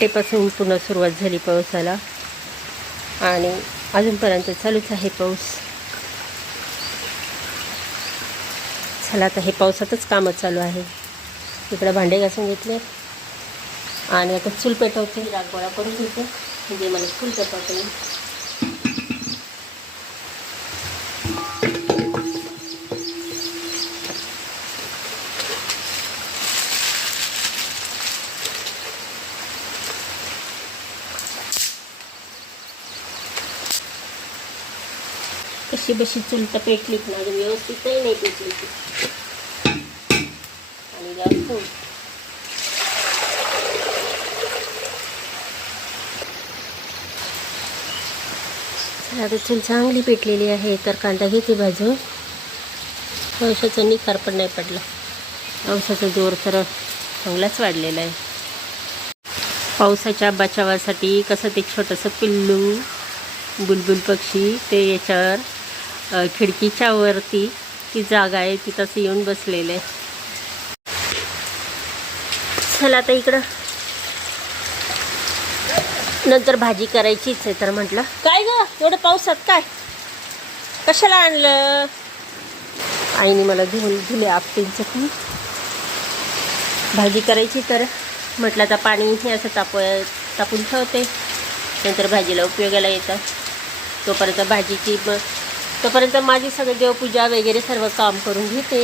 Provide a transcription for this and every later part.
पहाटेपासून पुन्हा सुरुवात झाली पावसाला आणि अजूनपर्यंत चालूच आहे पाऊस. चला आता हे पावसातच कामं चालू आहे. इकडं भांडे घासून घेतले आणि आता चूल पेटवते. रागोळा करून घेते म्हणजे मला चूल पेटवते. कशी बशी चूल तर पेटलीच ना, व्यवस्थितही नाही पेटली ती. आणि जास्त आता चूल चांगली पेटलेली आहे. तर कांदा घेते भाजून. पावसाचा निखार पण नाही पडला. पावसाचा जोर तर चांगलाच वाढलेला आहे. पावसाच्या बचावासाठी कसं ते छोटंसं पिल्लू बुलबुल पक्षी ते याच्यावर खिडकीच्या वरती ती जागा आहे तिथंच येऊन बसलेले. चला आता इकडं नंतर भाजी करायचीच आहे. तर म्हटलं काय ग एवढं पावसात काय कशाला आणलं. आईने मला दिले आपटींचं पण भाजी करायची. तर म्हटलं आता पाणी हे असं तापून ठेवते, नंतर भाजीला उपयोगाला येतं. तोपर्यंत माझी सगळी देवपूजा वगैरे सर्व काम करून घेते.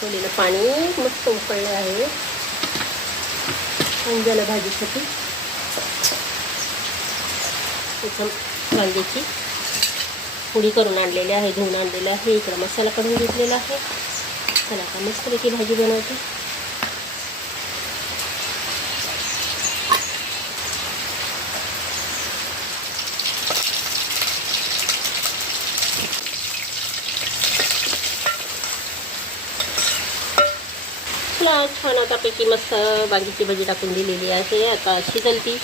थोडीनं पाणी मस्त उकळलं आहे झालं भाजीसाठी. वांग्याची पुडी करून आणलेली आहे, धुवून आणलेलं आहे. इकडं मसाला करून घेतलेला आहे. चला आता मस्तपैकी भाजी बनवते. छान आतापैकी मस्त वांगीची भाजी टाकून दिलेली आहे. आता शिजल ती.